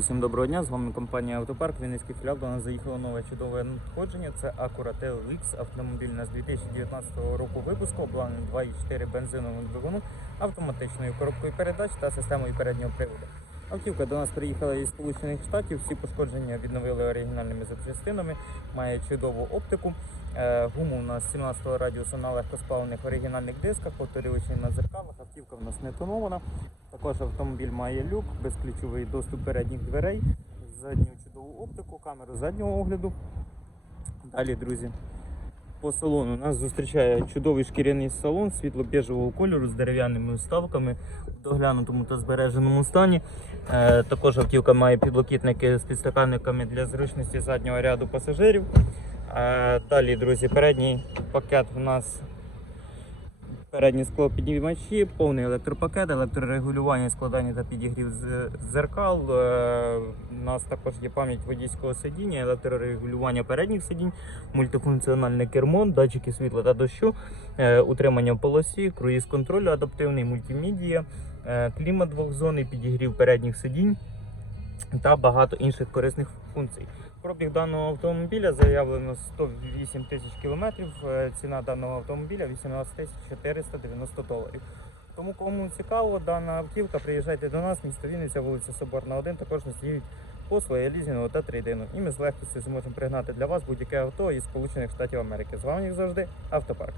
Всім доброго дня, з вами компанія Автопарк. Вінницький філіал. До нас заїхало нове чудове надходження. Це Acura TLX, автомобіль у нас 2019 року випуску, обладнаний 2.4 бензиновим двигуном, автоматичною коробкою передач та системою переднього приводу. Автівка до нас приїхала із Сполучених Штатів. Всі пошкодження відновили оригінальними запчастинами, має чудову оптику. Е, Гуму у нас 17-го радіусу на легкоспалених оригінальних дисках, повторювачі на зеркалах. Автівка в нас не тонована. Також автомобіль має люк, безключовий доступ передніх дверей, задню чудову оптику, камеру заднього огляду. Далі, друзі, по салону нас зустрічає чудовий шкіряний салон світло-біжевого кольору з дерев'яними вставками в доглянутому та збереженому стані. Е, також автівка має підлокітники з підстаканниками для зручності заднього ряду пасажирів. Е, далі, друзі, передній пакет у нас Передні склопіднімачі, повний електропакет, електрорегулювання, складання та підігрів дзеркал. Е, У нас також є пам'ять водійського сидіння, електрорегулювання передніх сидінь, мультифункціональне кермо, датчики світла та дощу, е, утримання в полосі, круїз контролю, адаптивний мультимедіа, е, клімат двохзонний, підігрів передніх сидінь та багато інших корисних функцій. Пробіг даного автомобіля заявлено 108 тисяч кілометрів. Е, Ціна даного автомобіля 18 тисяч 490 доларів. Тому кому цікаво дана автівка, приїжджайте до нас, місто Вінниця, вулиця Соборна 1, також нас діють послуги лізінгу та трейдину. І ми з легкістю зможемо пригнати для вас будь-яке авто із Сполучених Штатів Америки. З вами як завжди автопарк.